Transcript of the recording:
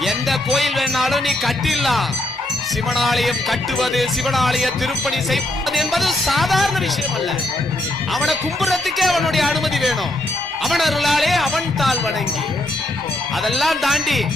எந்த கோயில் வேணாலும் நீ கட்டிடலாம். சிவனாலயம் கட்டுவது, சிவனாலய திருப்பணி செய்வது என்பது சாதாரண விஷயம் அல்ல. அவனை கும்புறதுக்கே அவனுடைய அனுமதி வேணும். அவன் அருளாலே அவன் தாள் வணங்கி அதெல்லாம் தாண்டி